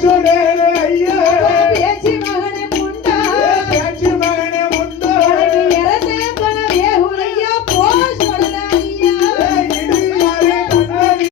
¡Felicitaciones!